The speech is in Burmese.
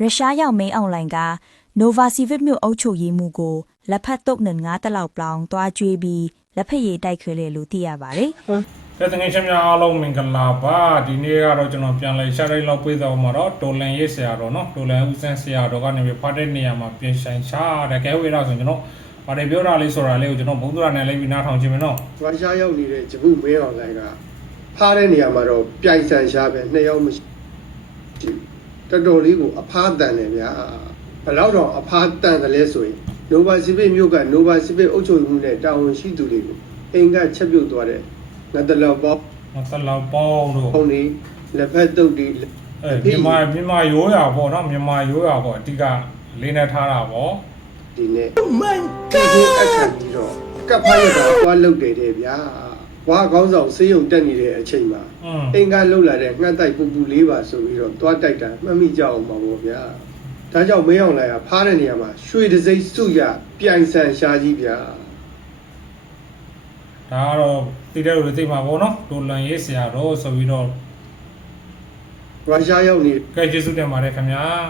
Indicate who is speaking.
Speaker 1: ရုရှားရောက်မင်းအွန်လိုင်းက Nova Civic မြို့အုပ်ချုပ်ရေးမှုကိုလက်ဖက်တုတ်နဲ့9တလောက်ပလောင်တွားကျွေးပြီးလက်ဖက်ရည်တိုက်ခွဲလေလို့သိရပါတယ်
Speaker 2: ။တဲ့ငယ်ချင်းများအားလုံးမင်္ဂလာပါဒီနေ့ကတော့ကျွန်တော်ပြန်လဲရှာတိုင်းလောက်ပြေးတော့မှာတော့တော်လန်ရေးဆရာတော်နော်တော်လန်ဦးစန်းဆရာတော်ကနေပြီးဖတ်တဲ့နေရာမှာပြင်ဆိုင်ချတဲ့ကဲဝေးတော့ဆိုကျွန်တော်ဘာတွေပြောတာလေးဆိုတာလေးကိုကျွန်တော်ဘုံသူရနဲ့လေးပြီးနားထောင်ခြင်းမယ်နော်
Speaker 3: ရုရှားရောက်နေတဲ့ဂျပူမင်းအောင်လိုင်းကဖားတဲ့နေရာမှာတော့ပြိုင်ဆန်ရှားပဲ2ယောက်မရှိတော်တော်လေးကိုအဖားတန်တယ်ဗျာဘယ်တော့အဖားတန်တယ်လဲဆိုရင် Nova Civic မြို့က Nova Civic အုပ်ချုပ်မှုနဲ့တာဝန်ရှိသူတွေကိုအိမ်ကချက်ပြုတ်သွားတဲ့ငါတလောက်ပေါင်း
Speaker 2: တို့
Speaker 3: ဟိုနေလက်ဖက်တုတ်တွေ
Speaker 2: မြန်မာရိုးရာပေါ့နော်မြန်မာရိုးရာပေါ့အတိကလေးနဲ့ထားတာပေါ့
Speaker 3: ဒီနေ့ Oh my god ဒီအခါကြီးတော့ကပ်ဖားရတော့သွားလုတ်တယ်တဲ့ဗျာဘွားကောင်းဆောင်ဆေးရုံတက်နေတဲ့အချိန်မှာအိမ်ကလှုပ်လာတဲ့ငှက်တိုက်ပူပူလေးပါဆိုပြီးတော့သွားတိုက်တာမှတ်မိကြအောင်ပါဗောဗျာဒါကြောင့်မင်းအောင်လိုင်ကဖားတဲ့နေရာမှာရွှေတစိမ့်စုရပြိုင်ဆန်ရှားကြီးဗျာ
Speaker 2: ဒါကတော့တည်တဲ့လူတွေသိမှာပေါ့နော်တော်လန်ရေးဆရာတော်ဆိုပြီးတော့
Speaker 3: ရုရှားရောက်နေ
Speaker 2: ကဲကျေးဇူးတင်ပါတယ်ခင်ဗျာ